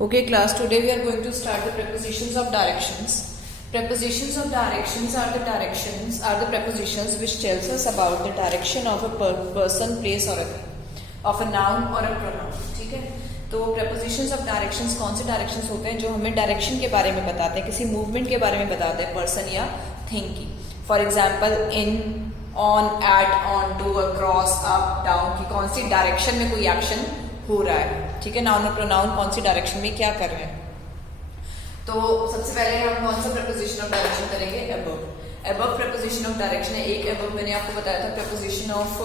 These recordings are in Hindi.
Okay, class, today we are going to start the prepositions of directions. Prepositions of directions are the prepositions which tells us about the direction of a person, place or a thing, of a noun or a pronoun. ठीक है, तो prepositions of directions कौन से directions होते हैं जो हमें direction के बारे में बताते हैं, किसी movement के बारे में बताते हैं person या thing की. For example, in, on, at, on, to, across, up, down की कौन सी direction में कोई action हो रहा है. ठीक है, नाउन और प्रोनाउन कौन सी डायरेक्शन में क्या कर रहे हैं. तो सबसे पहले हम कौन सा प्रपोजिशन ऑफ डायरेक्शन करेंगे, above. Above preposition of direction है. एक अबव मैंने आपको बताया था प्रपोजिशन ऑफ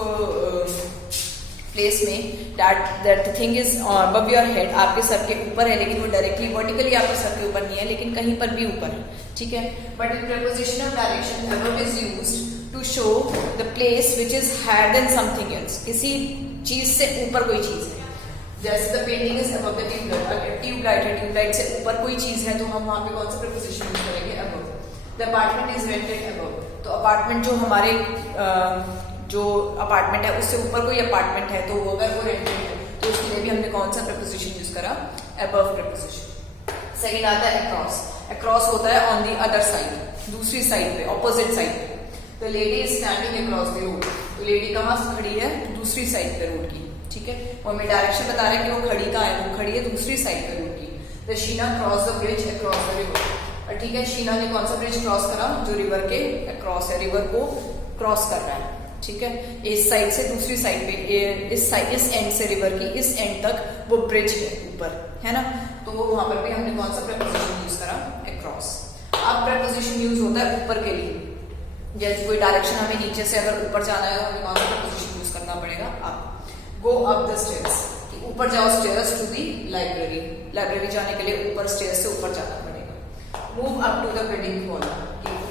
प्लेस में that the thing is above your head, आपके सर के ऊपर है, लेकिन वो डायरेक्टली वर्टिकली आपके सर के ऊपर नहीं है, लेकिन कहीं पर भी ऊपर है. ठीक है, but in preposition of direction above is used to show the place which is higher than something else, किसी चीज से ऊपर कोई चीज है. जैसे the painting is above the tubelight, अगर ट्यूबलाइट है, ट्यूबलाइट से ऊपर कोई चीज है तो हम वहां पे कौन सा प्रपोजिशन यूज करेंगे, above. The apartment is rented above, तो अपार्टमेंट जो हमारे जो अपार्टमेंट है उससे ऊपर कोई अपार्टमेंट है तो अगर वो रेंटेड है तो उसके लिए भी हमने कौन सा प्रपोजिशन यूज करा, अबव प्रपोजिशन. सेकेंड आता है अक्रॉस. अक्रॉस होता है ऑन द अदर साइड, दूसरी साइड पे, ऑपोजिट साइड पे. The lady is standing across the road, तो लेडी कहाँ खड़ी है, दूसरी साइड पे रोड की. ठीक है, वो हमें डायरेक्शन बता रहे हैं कि वो खड़ी कहाँ है, वो खड़ी है दूसरी साइड पे रोड की. The Sheena cross the bridge across the river. और ठीक है, शीना ने कौन सा ब्रिज क्रॉस करा, जो रिवर के अक्रॉस है, रिवर को क्रॉस कर रहा है. ठीक है, इस साइड से दूसरी साइड पे, इस एंड से रिवर की इस एंड तक वो ब्रिज है ऊपर, है ना. तो वहां पर भी हमने कौन सा प्रपोजिशन यूज करा, अक्रॉस. अब प्रपोजिशन यूज होता है ऊपर के लिए. जैसे कोई डायरेक्शन हमें नीचे से अगर ऊपर जाना है तो हमें कौन सा प्रपोजिशन यूज करना पड़ेगा, up. Go up the stairs, ऊपर जाओ stairs to the library, library जाने के लिए ऊपर स्टेयर्स से ऊपर जाना पड़ेगा. Move up to the wedding hall,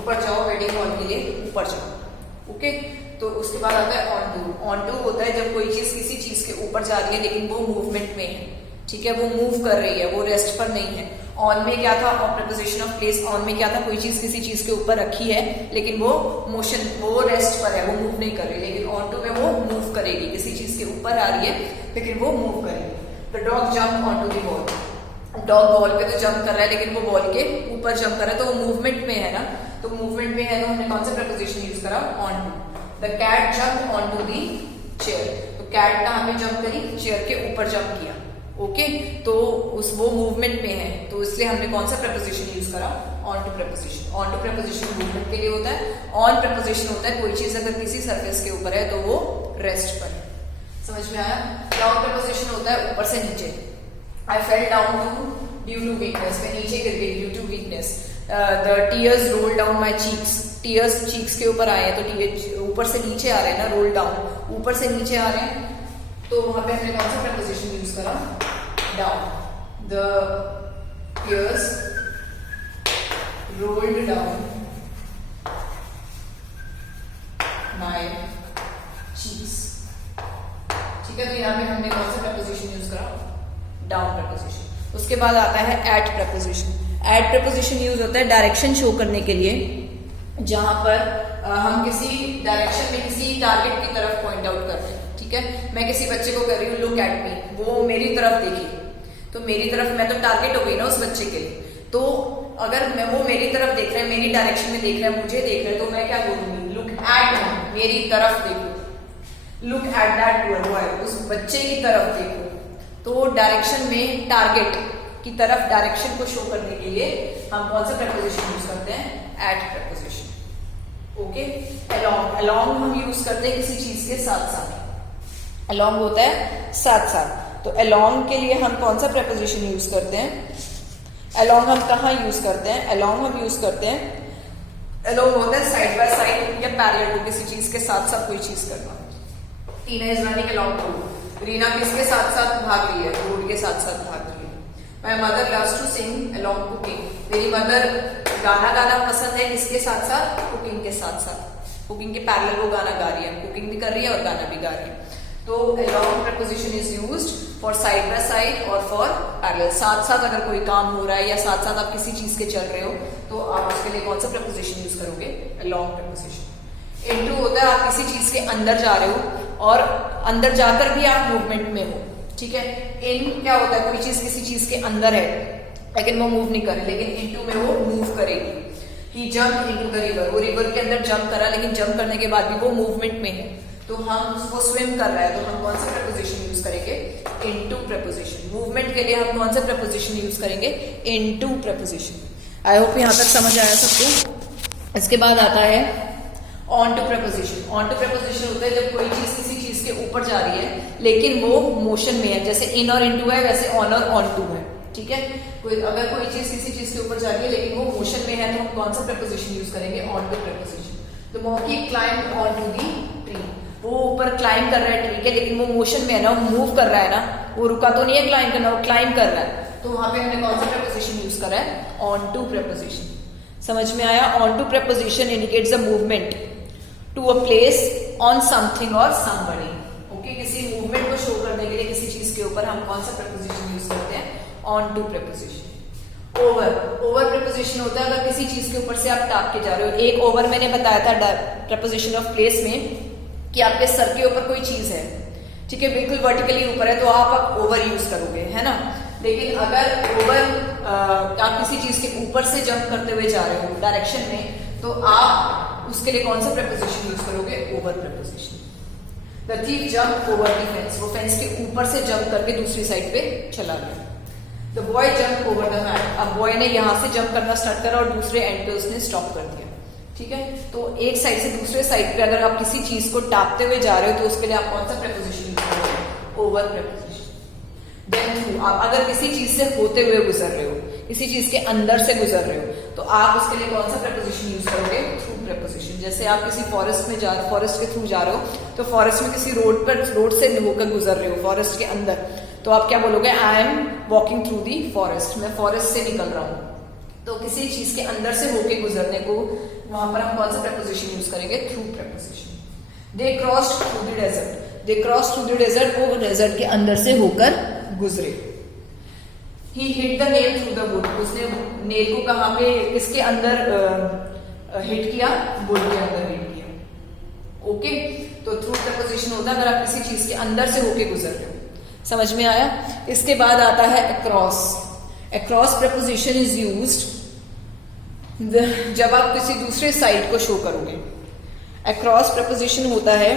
ऊपर जाओ वेडिंग हॉल के लिए ऊपर जाओ. ओके, तो उसके बाद आता है ऑन टू. ऑन टू होता है जब कोई चीज किसी चीज के ऊपर जा रही है लेकिन वो मूवमेंट में है. ठीक है, वो मूव कर रही है, वो रेस्ट पर नहीं है. ऑन में क्या था, और प्रपोजिशन ऑफ प्लेस, ऑन में क्या था, कोई चीज किसी चीज के ऊपर रखी है लेकिन वो मोशन, वो रेस्ट पर है, वो मूव नहीं कर रही. लेकिन ऑन टू में वो मूव करेगी, किसी चीज के ऊपर आ रही है लेकिन वो मूव करेगी. The dog jump on to the ball, dog ball पे तो जंप कर रहा है लेकिन वो बॉल के ऊपर जंप कर रहा है, तो वो मूवमेंट में है ना. तो मूवमेंट में है तो हमने कौन सा प्रपोजिशन यूज करा, on to. The cat jump on to the chair, तो कैट कहाँ पे जंप करी, चेयर के ऊपर जंप किया. ओके, तो वो मूवमेंट में है तो इसलिए हमने कौन सा प्रपोजिशन यूज करा, on to preposition. Onto preposition movement के लिए होता है. ऑन प्रपोजिशन होता है कोई चीज अगर किसी सरफेस के ऊपर है तो वो रेस्ट पर है. समझ में आया. डाउन प्रपोजिशन होता है ऊपर से नीचे. I fell down to due to weakness, मैं नीचे गिर गई due to weakness. The tears roll down my cheeks, tears cheeks के ऊपर आए हैं तो टीयर ऊपर से नीचे आ रहे हैं ना, रोल डाउन, ऊपर से नीचे आ रहे हैं, तो वहां पे हमने कौन सा प्रपोजिशन यूज करा, down. The tears rolled down my cheeks. ठीक है, तो यहाँ पे हमने कौन सा प्रपोजिशन यूज करा, डाउन प्रपोजिशन. उसके बाद आता है eight preposition. Eight preposition use होता है डायरेक्शन शो करने के लिए, जहां पर हम किसी डायरेक्शन में किसी टारगेट की तरफ पॉइंट आउट करते हैं. ठीक है, मैं किसी बच्चे को कह रही हूँ लुक एट मी, वो मेरी तरफ देखी, तो मेरी तरफ, मैं तो टारगेट हो गई ना उस बच्चे के लिए. तो अगर मैं, वो मेरी तरफ देख रहे हैं, मेरी डायरेक्शन में देख रहे हैं, मुझे देख रहे हैं, तो मैं क्या बोलूंगी, लुक एट मी, मेरी तरफ देखो. लुक एट दैट बॉय, उस बच्चे की तरफ देखो. तो डायरेक्शन में टारगेट की तरफ डायरेक्शन को शो करने के लिए हम कौन सा प्रपोजिशन यूज करते हैं, eight preposition. Okay, along. Along हम यूज करते हैं किसी चीज के साथ साथ. अलोंग होता है साथ साथ. तो अलोंग के लिए हम कौन सा प्रपोजिशन यूज करते हैं, अलोंग हम कहाँ यूज करते हैं, अलोंग हम यूज करते हैं, अलोंग होता है साइड बाय साइड या पैरेलल टू, किसी चीज के साथ साथ कोई चीज करना. Tina is running along road, Reena किसके साथ साथ भाग रही है, रोड के साथ साथ भाग रही है. My mother loves to sing along cooking, मेरी मदर गाना गाना पसंद है किसके साथ साथ, कुकिंग के साथ साथ. कुकिंग के पैरेलल वो गाना गा रही है, कुकिंग भी कर रही है और गाना भी गा रही है. तो along preposition is used for side by side और फॉर पैरेलल. साथ साथ अगर कोई काम हो रहा है या साथ साथ आप किसी चीज के चल रहे हो तो आप उसके लिए कौन सा प्रपोजिशन यूज करोगे, अलोंग प्रपोजिशन. इनटू होता है आप किसी चीज के अंदर जा रहे हो और अंदर जाकर भी आप मूवमेंट में हो. ठीक है। इन क्या होता है, कोई चीज किसी चीज के अंदर है लेकिन वो मूव नहीं कर रही, लेकिन इनटू में वो मूव करेगी। ही जंप इनटू द रिवर, वो रिवर के अंदर जंप करा लेकिन जंप करने के बाद भी वो मूवमेंट में है, तो हम उसको स्विम कर रहा है तो हम कौन सा प्रपोजिशन यूज करेंगे, इनटू प्रपोजिशन। मूवमेंट के लिए हम कौन सा प्रपोजिशन यूज करेंगे, इनटू प्रपोजिशन। आई होप यहां तक समझ आया सबको। इसके बाद आता है onto preposition. Onto preposition होता है जब कोई चीज किसी चीज के ऊपर जा रही है लेकिन वो मोशन में है, जैसे इन और इनटू है वैसे ऑन और ऑन टू है, ठीक है। अगर कोई चीज किसी चीज के ऊपर जा रही है लेकिन वो मोशन में है तो हम कौन सा प्रपोजिशन यूज करेंगे, ऑन टू प्रपोजिशन। तो monkey climb onto the tree, वो ऊपर क्लाइंब कर रहा है ट्री के, लेकिन वो मोशन में है ना, वो मूव कर रहा है ना, वो रुका तो नहीं है क्लाइंब करना, वो क्लाइंब कर रहा है, तो वहां पे हमने कौन सा प्रपोजिशन यूज करा है, ऑन टू प्रपोजिशन। समझ में आया। Onto preposition indicates the movement to a place on something और समबडी। ओके, किसी मूवमेंट को शो करने के लिए किसी चीज के ऊपर हम कौन सा प्रपोजिशन यूज करते हैं, onto preposition. Over, over preposition होता है अगर किसी चीज के ऊपर से आप टाप के जा रहे हो। एक ओवर मैंने बताया था प्रपोजिशन ऑफ प्लेस में कि आपके सर के ऊपर कोई चीज है, ठीक है, बिल्कुल वर्टिकली ऊपर है तो आप ओवर यूज करोगे, है ना। लेकिन अगर ओवर आप किसी चीज के ऊपर से जंप करते हुए जा रहे हो डायरेक्शन में, तो आप उसके लिए कौन सा प्रपोजिशन यूज करोगे, over preposition. The thief jump over the fence, वो फेंस के ऊपर से जंप करके दूसरी साइड पे चला गया। The boy jump over the mat, अब बॉय ने यहां से जंप करना स्टार्ट करा और दूसरे एंड पे उसने स्टॉप कर दिया, ठीक है। तो एक साइड से दूसरे साइड पे अगर आप किसी चीज को टापते हुए जा रहे हो तो उसके लिए आप कौन सा प्रपोजिशन यूज करोगे, ओवर प्रपोजिशन। देन थ्रू, आप अगर किसी चीज से होते हुए गुजर रहे हो, किसी चीज के अंदर से गुजर रहे हो, तो आप उसके लिए कौन सा प्रपोजिशन यूज करोगे, थ्रू प्रपोजिशन। जैसे आप किसी फॉरेस्ट में फॉरेस्ट के थ्रू जा रहे हो तो फॉरेस्ट में किसी रोड से होकर गुजर रहे हो फॉरेस्ट के अंदर, तो आप क्या बोलोगे, I am walking through the forest, मैं फॉरेस्ट से निकल रहा हूं। तो किसी चीज के अंदर से होके गुजरने को वहां पर हम कौन सा प्रपोजिशन यूज करेंगे, through preposition. They crossed through the desert, they crossed through the desert, वो डेजर्ट के अंदर से होकर गुजरे। He hit the nail through the wood, उसने नेल को कहां पे, किसके अंदर हिट किया, वुड के अंदर हिट किया। ओके, तो थ्रू प्रपोजिशन होता है अगर आप किसी चीज के अंदर से होके गुजर रहे हो। समझ में आया। इसके बाद आता है across. Across preposition is used जब आप किसी दूसरे साइड को शो करोगे। अक्रॉस प्रपोजिशन होता है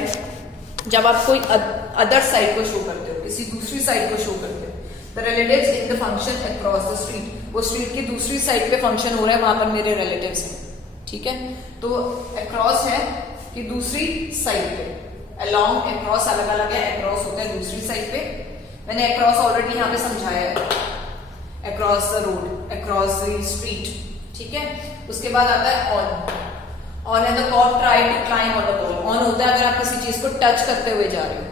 जब आप कोई अदर साइड को शो करते हो, किसी दूसरी साइड को शो करते हो। The relatives in the function across the street, वो स्ट्रीट की दूसरी साइड पे फंक्शन हो रहा है, वहां पर मेरे रिलेटिव्स हैं, ठीक है। तो अक्रॉस है कि दूसरी साइड पे, अलोंग अक्रॉस अलग अलग है, अक्रॉस होता है दूसरी साइड पे। मैंने अक्रॉस ऑलरेडी यहाँ पे समझाया है, across the road, across the street, ठीक है। उसके बाद आता है ऑन। ऑन है the cock try to climb on the ball. On होता है अगर आप किसी चीज को टच करते हुए जा रहे हो,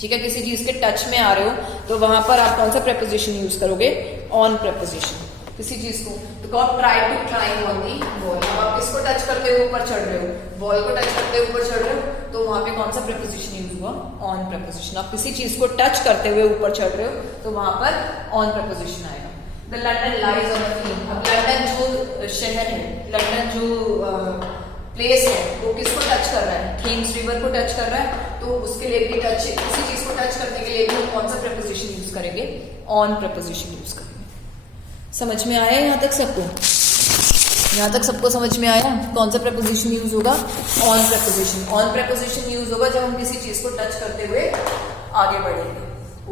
ठीक है, किसी चीज के टच में आ रहे हो, तो वहां पर आप कौन सा प्रपोजिशन यूज करोगे, ऑन प्रपोजिशन। किसी चीज को, तो cock try to climb on the ball, अब आप किसको टच करते हुए ऊपर चढ़ रहे हो, बॉल को टच करते हुए ऊपर चढ़ रहे हो, तो वहां पे कौन सा प्रपोजिशन यूज हुआ, ऑन प्रपोजिशन। आप किसी चीज को टच करते हुए ऊपर चढ़ रहे हो तो वहां पर ऑन प्रपोजिशन आएगा। The London lies on the theme, अब लंदन जो शहर है, लंदन जो प्लेस है, वो किसको टच कर रहा है, थेम्स रिवर को टच कर रहा है, तो उसके लिए भी टच, किसी चीज को टच करने के लिए भी कौन सा प्रपोजिशन यूज करेंगे, ऑन प्रपोजिशन यूज करेंगे। समझ में आया यहाँ तक सबको? यहाँ तक सबको समझ में आया कौन सा प्रपोजिशन यूज होगा, on preposition. On preposition use होगा जब हम किसी चीज को टच करते हुए आगे बढ़ेंगे।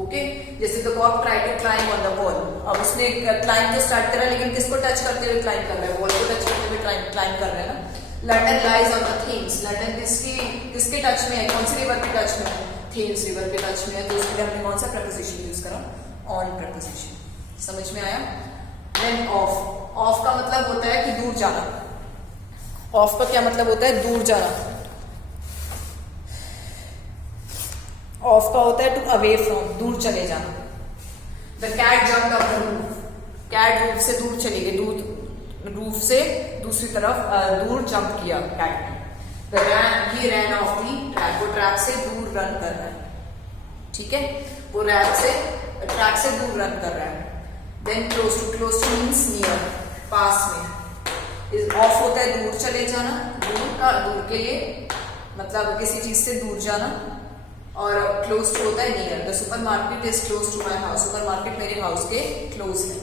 ओके, जैसे the cock try to climb on the wall, अब उसने क्लाइंब तो स्टार्ट करा लेकिन किसको टच करते हुए क्लाइंब कर रहा है, वॉल को टच करते हुए क्लाइंब कर रहा है ना। London lies on the Thames, London किसके टच में है, कौन सी रिवर के टच में है, थेम्स रिवर के टच में है, तो उसके लिए हमने कौन सा प्रपोजिशन यूज करा, ऑन प्रपोजिशन। समझ में आया। Then of. ऑफ का मतलब होता है कि दूर जाना। ऑफ का क्या मतलब होता है, दूर जाना। ऑफ का होता है टू अवे फ्रॉम, दूर चले जाना। The cat jumped off the roof, cat roof से दूर चली गई, रूफ से दूसरी तरफ दूर जंप किया कैट ने। ही रैन ऑफ दी ट्रैक, वो ट्रैक से दूर रन कर रहा है, ठीक है, वो ट्रैक से दूर रन कर रहा है। Then close to means near, पास में। ऑफ होता है दूर चले जाना, दूर के लिए मतलब किसी चीज से दूर जाना, और क्लोज टू होता है near. The supermarket is close to my house, supermarket मेरे हाउस के क्लोज है।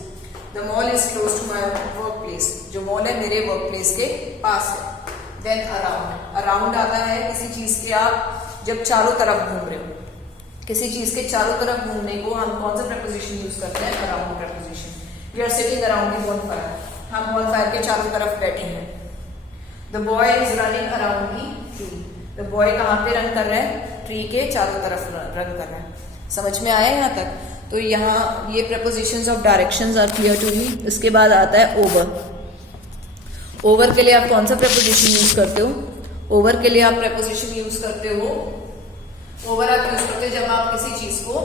The mall is close to my workplace, जो मॉल है मेरे वर्क प्लेस के पास है। देन अराउंड, अराउंड आता है किसी चीज के आप जब चारों तरफ घूम रहे हो, किसी चीज के चारों तरफ घूमने को हम कौन सा प्रपोजिशन यूज करते हैं? Around preposition. We are sitting around the bonfire, हम बॉनफायर के चारों तरफ बैठे हैं। The boy is running around the tree, the boy कहाँ पे रन कर रहा है? ट्री के चारों तरफ रन कर रहा है। समझ में आया यहाँ तक? तो यहाँ ये prepositions of directions are clear to you. इसके बाद आता है ओवर। ओवर के लिए आप कौन सा प्रपोजिशन यूज करते हो? ओवर के लिए आप प्रपोजिशन यूज करते हो, ओवर आप यूज करते हो जब आप किसी चीज को,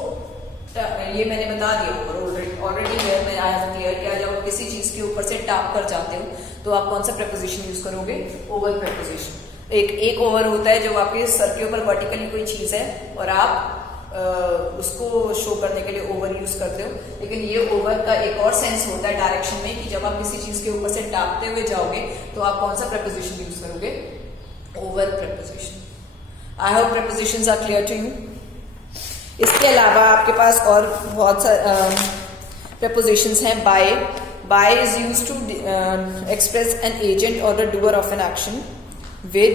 ये मैंने बता दिया ओवर ऑलरेडी मैं आई हैव क्लियर किया, जब आप किसी चीज के ऊपर से टाप कर जाते हो तो आप कौन सा प्रपोजिशन यूज करोगे? Over preposition. एक ओवर होता है जब आपके सर के ऊपर वर्टिकली कोई चीज है और आप उसको शो करने के लिए ओवर यूज करते हो, लेकिन ये ओवर का एक और सेंस होता है डायरेक्शन में कि जब आप किसी चीज के ऊपर से टापते हुए जाओगे तो आप कौन सा प्रपोजिशन यूज करोगे? Over preposition. I hope prepositions are clear to you. इसके अलावा आपके पास और बहुत सारे प्रपोजिशंस हैं। By, by is used to express an agent और the doer of an action. With,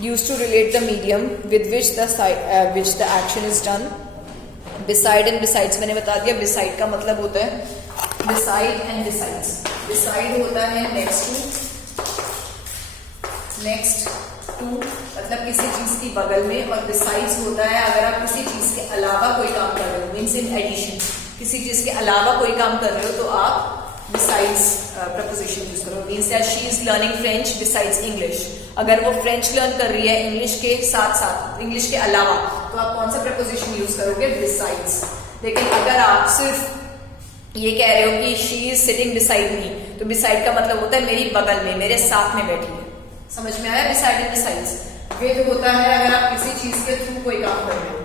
used to relate the medium with which the action is done. Beside and besides मैंने बता दिया। beside का मतलब होता है beside and besides। beside होता है next to मतलब किसी चीज की बगल में, और besides होता है अगर आप किसी चीज के अलावा कोई काम कर रहे हो, मीन्स इन एडिशन, किसी चीज के अलावा कोई काम कर रहे हो तो आप besides प्रपोजिशन यूज करो। Means that she is learning French besides English, अगर वो फ्रेंच लर्न कर रही है इंग्लिश के साथ साथ, इंग्लिश के अलावा, तो आप कौन सा प्रपोजिशन यूज करोगे? बिसाइड्स। लेकिन अगर आप सिर्फ ये कह रहे हो कि she is sitting beside me, तो बिसाइड का मतलब होता है मेरी बगल में, मेरे साथ में बैठी है। समझ में आया? Beside and besides. विद होता है अगर आप किसी चीज के थ्रू कोई काम कर रहे हो,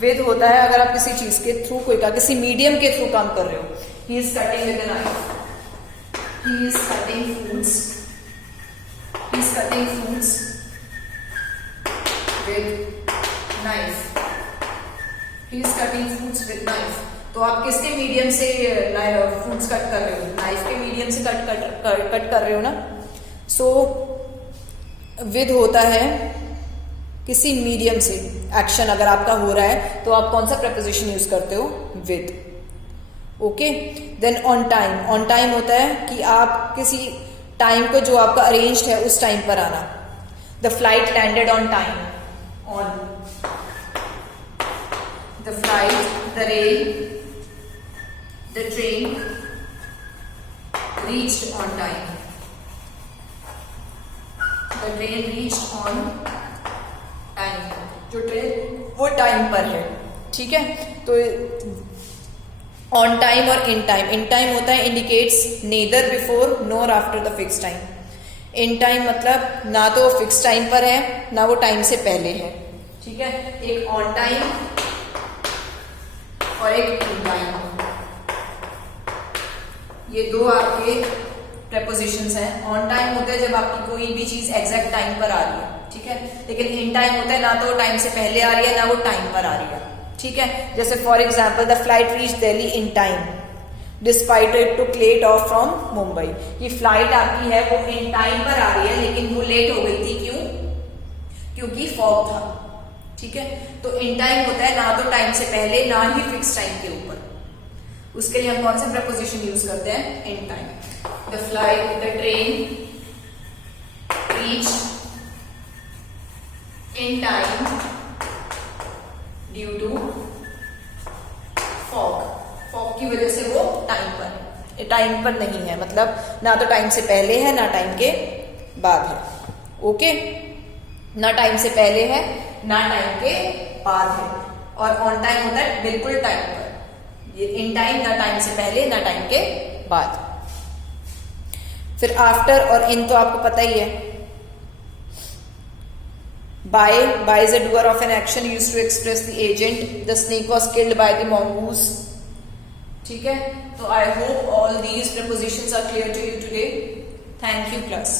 विद होता है अगर आप किसी चीज के थ्रू कोई काम, किसी मीडियम के थ्रू काम कर रहे हो। He is cutting with an knife, he is cutting fruits, he is cutting fruits with knife, he is cutting fruits with knife। तो आप किसके मीडियम से फ्रूट्स कट कर रहे हो? नाइफ के मीडियम से कट कर रहे हो ना। सो विद होता है किसी मीडियम से एक्शन अगर आपका हो रहा है तो आप कौन सा प्रपोजिशन यूज करते हो? With. Okay. Then on time, on time होता है कि आप किसी टाइम को जो आपका अरेंज्ड है उस टाइम पर आना। The flight landed on time, on the flight, the rail, the train reached on time, the train reached on time, जो ट्रेन वो टाइम पर है। ठीक है, तो ऑन टाइम और इन टाइम, इन टाइम होता है indicates neither before nor after the fix time. In time मतलब ना तो फिक्स टाइम पर है ना वो टाइम से पहले है। ठीक है, एक ऑन टाइम और एक इन टाइम, ये दो आपके प्रपोजिशंस हैं। ऑन टाइम होता है जब आपकी कोई भी चीज एग्जैक्ट टाइम पर आ रही है, ठीक है, लेकिन इन टाइम होता है ना तो टाइम से पहले आ रही है ना वो टाइम पर आ रही है। ठीक है, जैसे for example the flight reach Delhi in time despite it took late off from Mumbai. ये फ्लाइट आपकी है वो इन टाइम पर आ रही है लेकिन वो लेट हो गई थी, क्यों? क्योंकि फॉग था। ठीक है, तो इन टाइम होता है ना तो टाइम से पहले ना ही फिक्स टाइम के ऊपर। उसके लिए हम कौन सा प्रपोजिशन यूज करते हैं? In time. The flight, the train reach in time due to fog, fog की वजह से वो टाइम पर है, टाइम पर नहीं है, मतलब ना तो टाइम से पहले है ना टाइम के बाद है। ओके, ना टाइम से पहले है ना टाइम के बाद है, और ऑन टाइम होता है बिल्कुल टाइम पर। ये इन टाइम ना टाइम से पहले ना टाइम के बाद। फिर आफ्टर और इन तो आपको पता ही है। By is a doer of an action used to express the agent. The snake was killed by the mongoose. ठीक है, तो I hope all these prepositions are clear to you today. Thank you class.